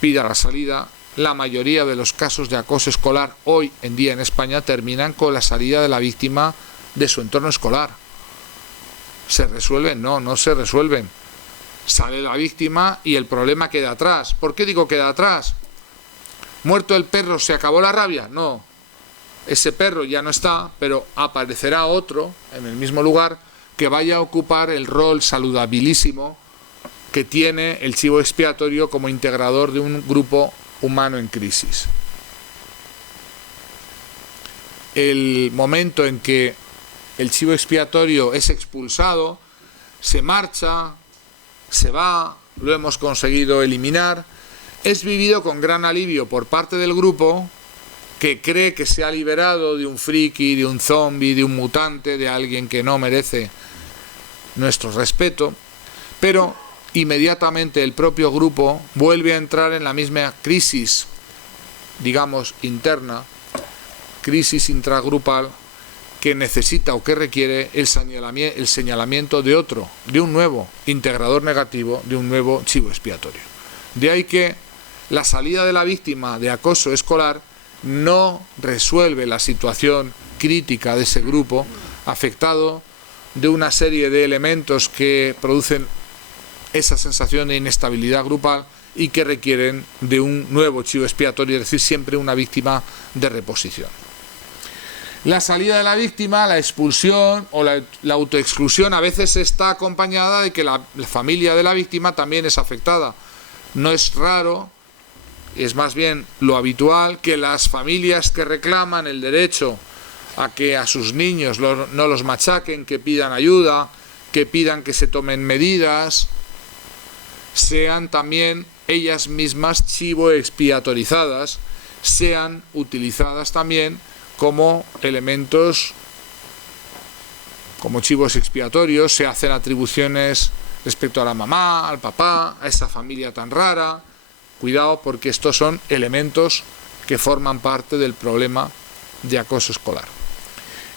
pida la salida. La mayoría de los casos de acoso escolar hoy en día en España terminan con la salida de la víctima de su entorno escolar. ¿Se resuelven? No, no se resuelven. Sale la víctima y el problema queda atrás. ¿Por qué digo queda atrás? ¿Muerto el perro se acabó la rabia? No. Ese perro ya no está, pero aparecerá otro en el mismo lugar que vaya a ocupar el rol saludabilísimo que tiene el chivo expiatorio como integrador de un grupo humano en crisis. El momento en que el chivo expiatorio es expulsado, se marcha, se va, lo hemos conseguido eliminar, es vivido con gran alivio por parte del grupo, que cree que se ha liberado de un friki, de un zombie, de un mutante, de alguien que no merece nuestro respeto, pero inmediatamente el propio grupo vuelve a entrar en la misma crisis, digamos, interna, crisis intragrupal, que necesita o que requiere el señalamiento de otro, de un nuevo integrador negativo, de un nuevo chivo expiatorio. De ahí que la salida de la víctima de acoso escolar no resuelve la situación crítica de ese grupo afectado de una serie de elementos que producen esa sensación de inestabilidad grupal y que requieren de un nuevo chivo expiatorio, es decir, siempre una víctima de reposición. La salida de la víctima, la expulsión o la autoexclusión a veces está acompañada de que la familia de la víctima también es afectada. No es raro, es más bien lo habitual, que las familias que reclaman el derecho a que a sus niños no los machaquen, que pidan ayuda, que pidan que se tomen medidas, sean también ellas mismas chivo expiatorizadas, sean utilizadas también como elementos, como chivos expiatorios, se hacen atribuciones respecto a la mamá, al papá, a esa familia tan rara. Cuidado, porque estos son elementos que forman parte del problema de acoso escolar.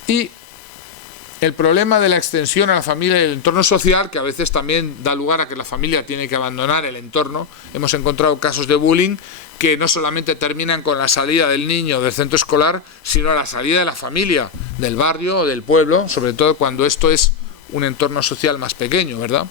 Y el problema de la extensión a la familia y el entorno social, que a veces también da lugar a que la familia tiene que abandonar el entorno. Hemos encontrado casos de bullying que no solamente terminan con la salida del niño del centro escolar, sino la salida de la familia, del barrio o del pueblo, sobre todo cuando esto es un entorno social más pequeño, ¿verdad?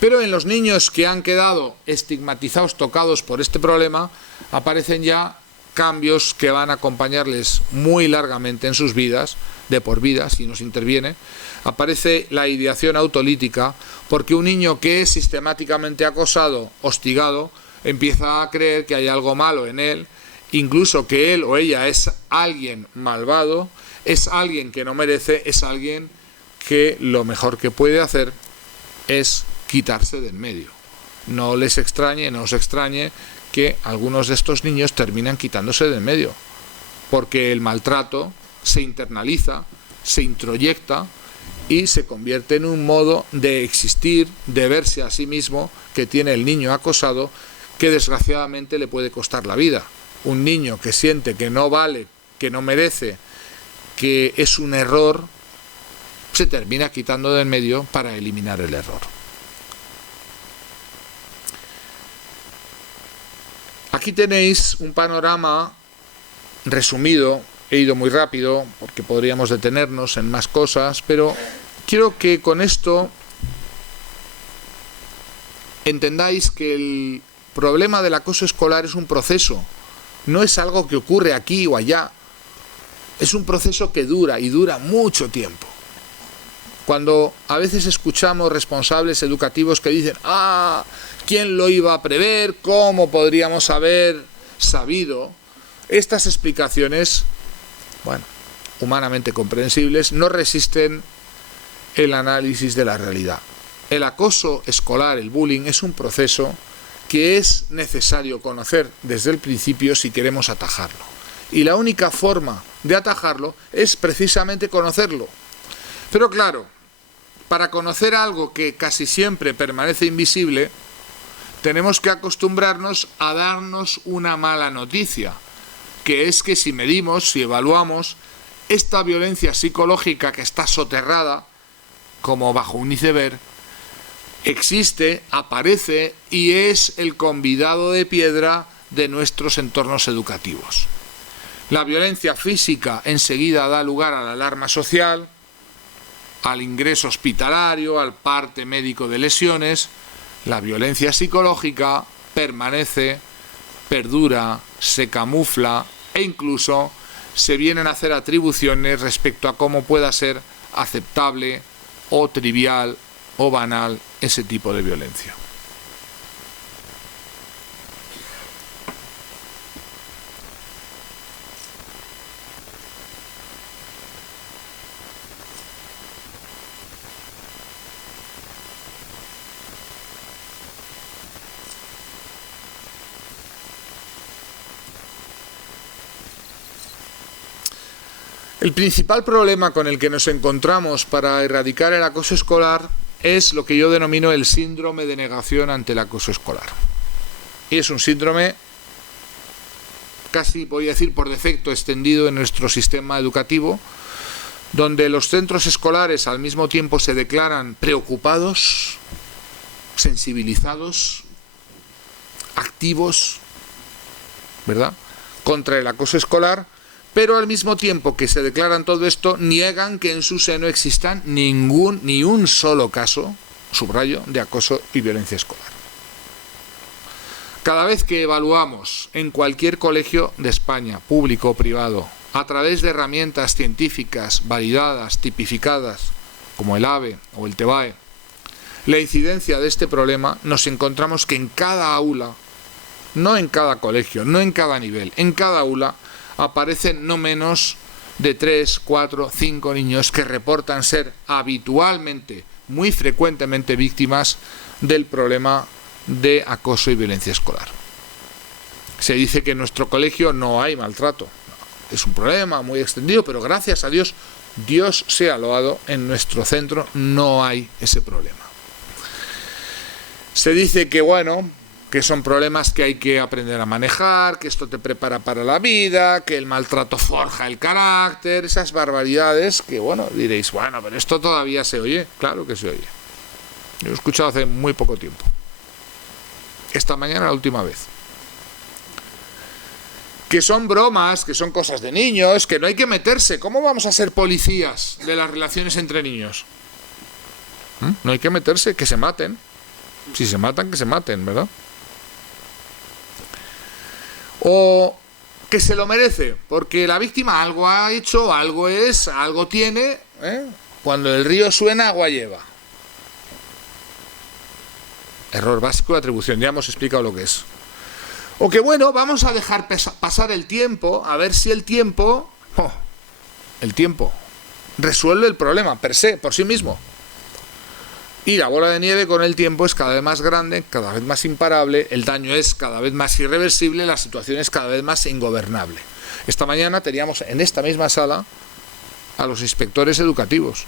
Pero en los niños que han quedado estigmatizados, tocados por este problema, aparecen ya cambios que van a acompañarles muy largamente en sus vidas, de por vida, si nos interviene. Aparece la ideación autolítica, porque un niño que es sistemáticamente acosado, hostigado, empieza a creer que hay algo malo en él, incluso que él o ella es alguien malvado, es alguien que no merece, es alguien que lo mejor que puede hacer es quitarse de en medio. No les extrañe, no os extrañe que algunos de estos niños terminan quitándose de en medio, porque el maltrato se internaliza, se introyecta y se convierte en un modo de existir, de verse a sí mismo que tiene el niño acosado, que desgraciadamente le puede costar la vida. Un niño que siente que no vale, que no merece, que es un error, se termina quitando de en medio para eliminar el error. Aquí tenéis un panorama resumido. He ido muy rápido porque podríamos detenernos en más cosas, pero quiero que con esto entendáis que el problema del acoso escolar es un proceso, no es algo que ocurre aquí o allá, es un proceso que dura y dura mucho tiempo. Cuando a veces escuchamos responsables educativos que dicen, ¿quién lo iba a prever? ¿Cómo podríamos haber sabido? Estas explicaciones, bueno, humanamente comprensibles, no resisten el análisis de la realidad. El acoso escolar, el bullying, es un proceso que es necesario conocer desde el principio si queremos atajarlo. Y la única forma de atajarlo es precisamente conocerlo. Pero claro, para conocer algo que casi siempre permanece invisible, tenemos que acostumbrarnos a darnos una mala noticia, que es que si medimos, si evaluamos, esta violencia psicológica que está soterrada, como bajo un iceberg, existe, aparece y es el convidado de piedra de nuestros entornos educativos. La violencia física enseguida da lugar a la alarma social, al ingreso hospitalario, al parte médico de lesiones. La violencia psicológica permanece, perdura, se camufla e incluso se vienen a hacer atribuciones respecto a cómo pueda ser aceptable o trivial o banal ese tipo de violencia. El principal problema con el que nos encontramos para erradicar el acoso escolar es lo que yo denomino el síndrome de negación ante el acoso escolar. Y es un síndrome casi, voy a decir, por defecto extendido en nuestro sistema educativo, donde los centros escolares al mismo tiempo se declaran preocupados, sensibilizados, activos, ¿verdad?, contra el acoso escolar, pero al mismo tiempo que se declaran todo esto, niegan que en su seno existan ni un solo caso, subrayo, de acoso y violencia escolar. Cada vez que evaluamos en cualquier colegio de España, público o privado, a través de herramientas científicas validadas, tipificadas, como el ABE o el TEBAE, la incidencia de este problema, nos encontramos que en cada aula, no en cada colegio, no en cada nivel, en cada aula, aparecen no menos de 3, 4, 5 niños que reportan ser habitualmente, muy frecuentemente víctimas del problema de acoso y violencia escolar. Se dice que en nuestro colegio no hay maltrato. Es un problema muy extendido, pero gracias a Dios, Dios sea loado, en nuestro centro no hay ese problema. Se dice que, bueno, que son problemas que hay que aprender a manejar, que esto te prepara para la vida, que el maltrato forja el carácter, esas barbaridades que, bueno, diréis, bueno, pero esto todavía se oye. Claro que se oye. Yo lo he escuchado hace muy poco tiempo. Esta mañana la última vez. Que son bromas, que son cosas de niños, que no hay que meterse. ¿Cómo vamos a ser policías de las relaciones entre niños? No hay que meterse, que se maten. Si se matan, que se maten, ¿verdad? O que se lo merece, porque la víctima algo ha hecho, algo es, algo tiene, ¿eh? Cuando el río suena, agua lleva. Error básico de atribución, ya hemos explicado lo que es. O que bueno, vamos a dejar pasar el tiempo, a ver si el tiempo resuelve el problema, per se, por sí mismo. Y la bola de nieve con el tiempo es cada vez más grande, cada vez más imparable, el daño es cada vez más irreversible, la situación es cada vez más ingobernable. Esta mañana teníamos en esta misma sala a los inspectores educativos,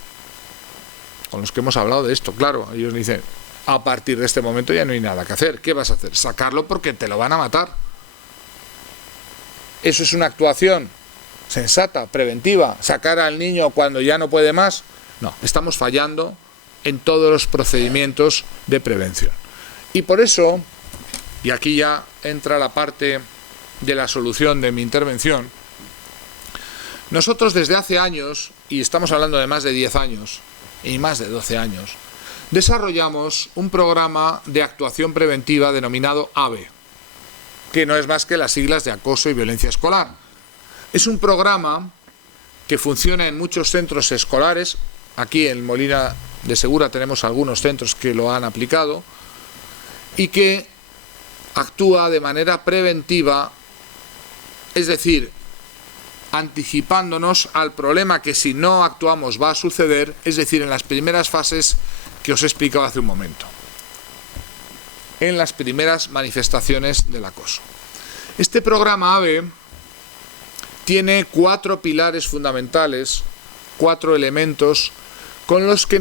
con los que hemos hablado de esto. Claro, ellos dicen, a partir de este momento ya no hay nada que hacer. ¿Qué vas a hacer? Sacarlo porque te lo van a matar. ¿Eso es una actuación sensata, preventiva? ¿Sacar al niño cuando ya no puede más? No, estamos fallando en todos los procedimientos de prevención. Y por eso, y aquí ya entra la parte de la solución de mi intervención, nosotros desde hace años, y estamos hablando de más de 10 años y más de 12 años, desarrollamos un programa de actuación preventiva denominado AVE, que no es más que las siglas de acoso y violencia escolar. Es un programa que funciona en muchos centros escolares. Aquí en Molina de Segura tenemos algunos centros que lo han aplicado y que actúa de manera preventiva, es decir, anticipándonos al problema que si no actuamos va a suceder, es decir, en las primeras fases que os he explicado hace un momento, en las primeras manifestaciones del acoso. Este programa AVE tiene 4 pilares fundamentales, 4 elementos con los que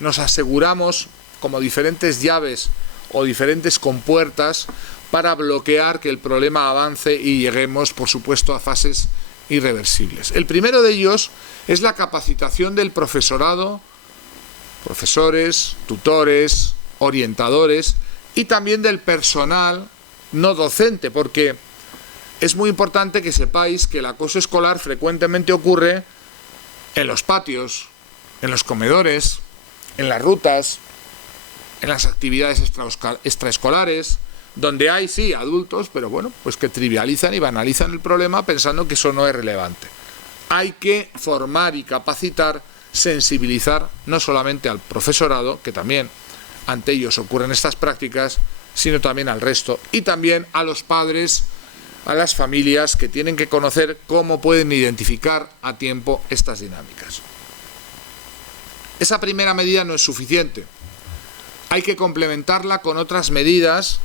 nos aseguramos como diferentes llaves o diferentes compuertas para bloquear que el problema avance y lleguemos, por supuesto, a fases irreversibles. El primero de ellos es la capacitación del profesorado, profesores, tutores, orientadores y también del personal no docente, porque es muy importante que sepáis que el acoso escolar frecuentemente ocurre en los patios, en los comedores, en las rutas, en las actividades extraescolares, donde hay, sí, adultos, pero bueno, pues que trivializan y banalizan el problema pensando que eso no es relevante. Hay que formar y capacitar, sensibilizar no solamente al profesorado, que también ante ellos ocurren estas prácticas, sino también al resto, y también a los padres, a las familias que tienen que conocer cómo pueden identificar a tiempo estas dinámicas. Esa primera medida no es suficiente. Hay que complementarla con otras medidas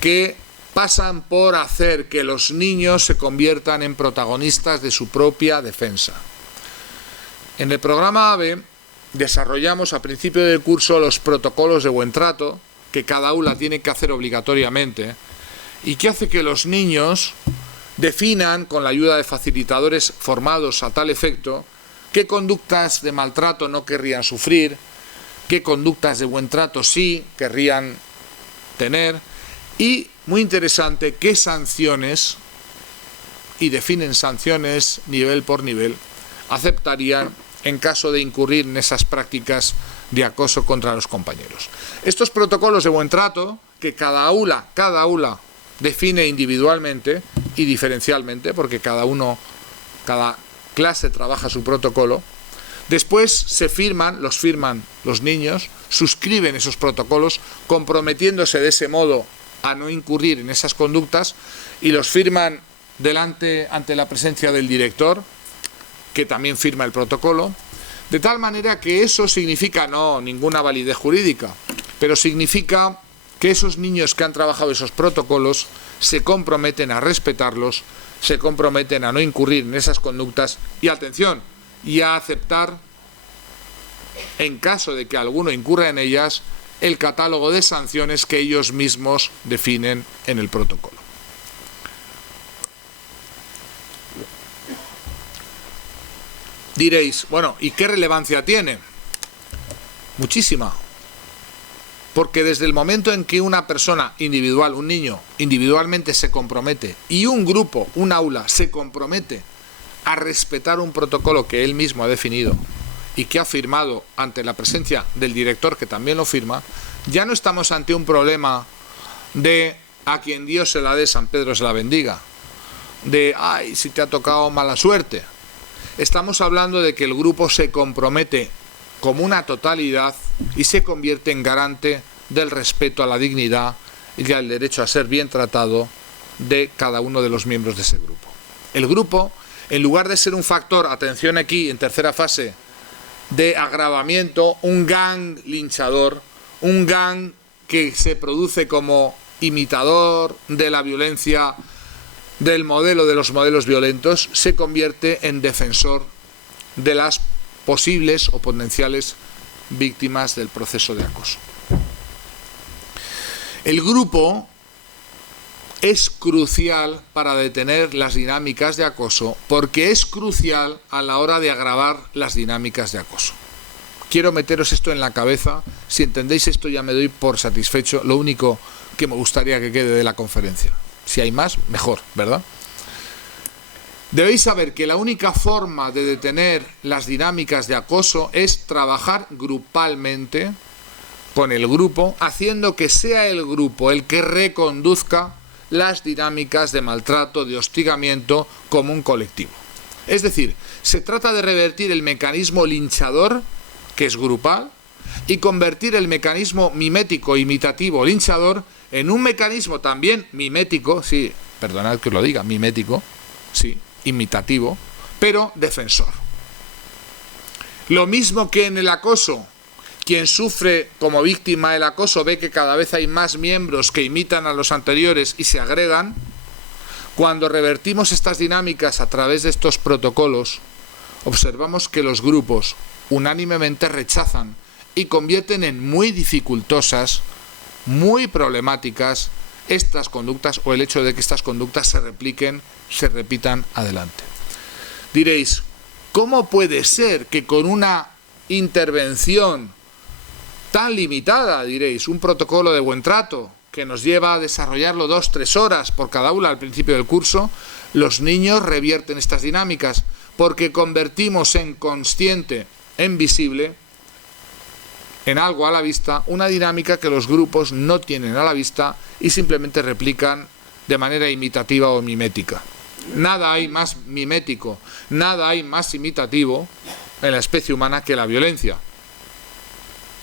que pasan por hacer que los niños se conviertan en protagonistas de su propia defensa. En el programa AVE desarrollamos a principio del curso los protocolos de buen trato que cada aula tiene que hacer obligatoriamente y que hace que los niños definan, con la ayuda de facilitadores formados a tal efecto, qué conductas de maltrato no querrían sufrir, qué conductas de buen trato sí querrían tener y, muy interesante, qué sanciones, y definen sanciones nivel por nivel, aceptarían en caso de incurrir en esas prácticas de acoso contra los compañeros. Estos protocolos de buen trato, que cada aula define individualmente y diferencialmente, porque cada clase trabaja su protocolo, después los firman los niños, suscriben esos protocolos, comprometiéndose de ese modo a no incurrir en esas conductas, y los firman ante la presencia del director, que también firma el protocolo, de tal manera que eso significa no ninguna validez jurídica, pero significa que esos niños que han trabajado esos protocolos se comprometen a respetarlos, se comprometen a no incurrir en esas conductas y, atención, y a aceptar, en caso de que alguno incurra en ellas, el catálogo de sanciones que ellos mismos definen en el protocolo. Diréis, bueno, ¿y qué relevancia tiene? Muchísima. Porque desde el momento en que una persona individual, un niño, individualmente se compromete y un grupo, un aula, se compromete a respetar un protocolo que él mismo ha definido y que ha firmado ante la presencia del director, que también lo firma, ya no estamos ante un problema de a quien Dios se la dé, San Pedro se la bendiga, de ay, si te ha tocado mala suerte. Estamos hablando de que el grupo se compromete como una totalidad y se convierte en garante del respeto a la dignidad y al derecho a ser bien tratado de cada uno de los miembros de ese grupo. El grupo, en lugar de ser un factor, atención aquí, en tercera fase, de agravamiento, un gang linchador, un gang que se produce como imitador de la violencia, del modelo de los modelos violentos, se convierte en defensor de las posibles o potenciales víctimas del proceso de acoso. El grupo es crucial para detener las dinámicas de acoso, porque es crucial a la hora de agravar las dinámicas de acoso. Quiero meteros esto en la cabeza. Si entendéis esto ya me doy por satisfecho. Lo único que me gustaría que quede de la conferencia. Si hay más, mejor, ¿verdad? Debéis saber que la única forma de detener las dinámicas de acoso es trabajar grupalmente con el grupo, haciendo que sea el grupo el que reconduzca las dinámicas de maltrato, de hostigamiento como un colectivo. Es decir, se trata de revertir el mecanismo linchador, que es grupal, y convertir el mecanismo mimético, imitativo, linchador, en un mecanismo también mimético, sí, perdonad que os lo diga, mimético, sí, imitativo, pero defensor. Lo mismo que en el acoso, quien sufre como víctima el acoso ve que cada vez hay más miembros que imitan a los anteriores y se agregan. Cuando revertimos estas dinámicas a través de estos protocolos, observamos que los grupos unánimemente rechazan y convierten en muy dificultosas, muy problemáticas estas conductas o el hecho de que estas conductas se repitan adelante. Diréis, ¿cómo puede ser que con una intervención tan limitada, diréis, un protocolo de buen trato que nos lleva a desarrollarlo 2-3 horas por cada aula al principio del curso, los niños revierten estas dinámicas? Porque convertimos en consciente, en visible, en algo a la vista, una dinámica que los grupos no tienen a la vista y simplemente replican de manera imitativa o mimética. Nada hay más mimético, nada hay más imitativo en la especie humana que la violencia.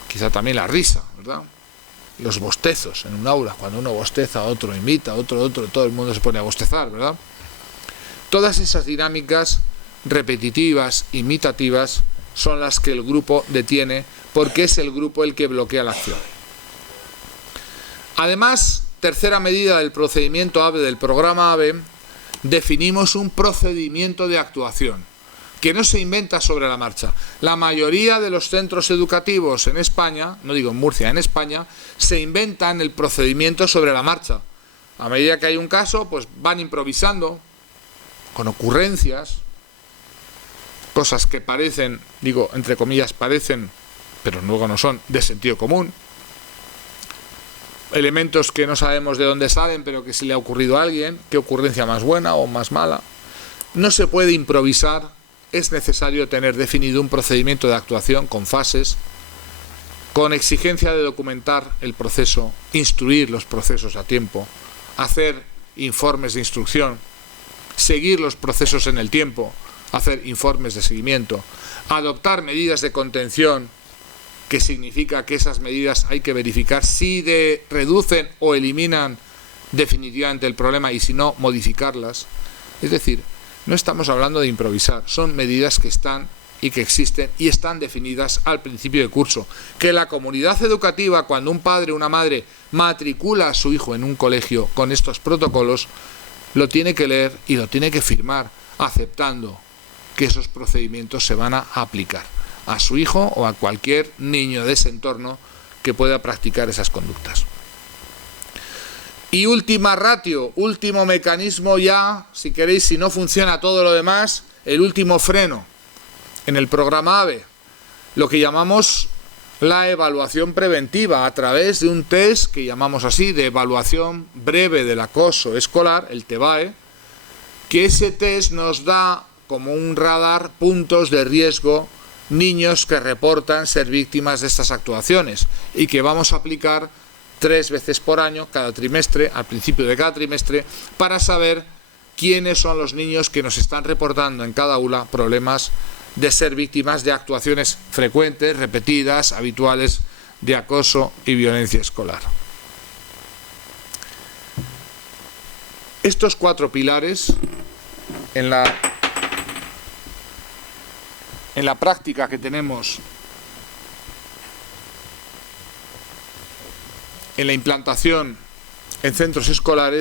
Quizá también la risa, ¿verdad? Los bostezos en un aula, cuando uno bosteza, otro imita, otro, todo el mundo se pone a bostezar, ¿verdad? Todas esas dinámicas repetitivas, imitativas, son las que el grupo detiene, porque es el grupo el que bloquea la acción. Además, tercera medida del procedimiento ABE, del programa ABE, definimos un procedimiento de actuación que no se inventa sobre la marcha. La mayoría de los centros educativos en España, no digo en Murcia, en España, se inventan el procedimiento sobre la marcha. A medida que hay un caso, pues van improvisando, con ocurrencias, cosas que parecen, digo, entre comillas, parecen, pero luego no son, de sentido común. Elementos que no sabemos de dónde salen, pero que se le ha ocurrido a alguien, qué ocurrencia más buena o más mala. No se puede improvisar. Es necesario tener definido un procedimiento de actuación con fases, con exigencia de documentar el proceso, instruir los procesos a tiempo, hacer informes de instrucción, seguir los procesos en el tiempo, hacer informes de seguimiento, adoptar medidas de contención, que significa que esas medidas hay que verificar si reducen o eliminan definitivamente el problema y si no, modificarlas. Es decir, no estamos hablando de improvisar, son medidas que están y que existen y están definidas al principio de curso. Que la comunidad educativa, cuando un padre o una madre matricula a su hijo en un colegio con estos protocolos, lo tiene que leer y lo tiene que firmar, aceptando que esos procedimientos se van a aplicar a su hijo o a cualquier niño de ese entorno que pueda practicar esas conductas. Y última ratio, último mecanismo ya, si queréis, si no funciona todo lo demás, el último freno en el programa ABE, lo que llamamos la evaluación preventiva a través de un test que llamamos así, de evaluación breve del acoso escolar, el TEBAE, que ese test nos da como un radar puntos de riesgo niños que reportan ser víctimas de estas actuaciones y que vamos a aplicar 3 veces por año, cada trimestre, al principio de cada trimestre, para saber quiénes son los niños que nos están reportando en cada aula problemas de ser víctimas de actuaciones frecuentes, repetidas, habituales de acoso y violencia escolar. Estos 4 pilares en la práctica que tenemos en la implantación en centros escolares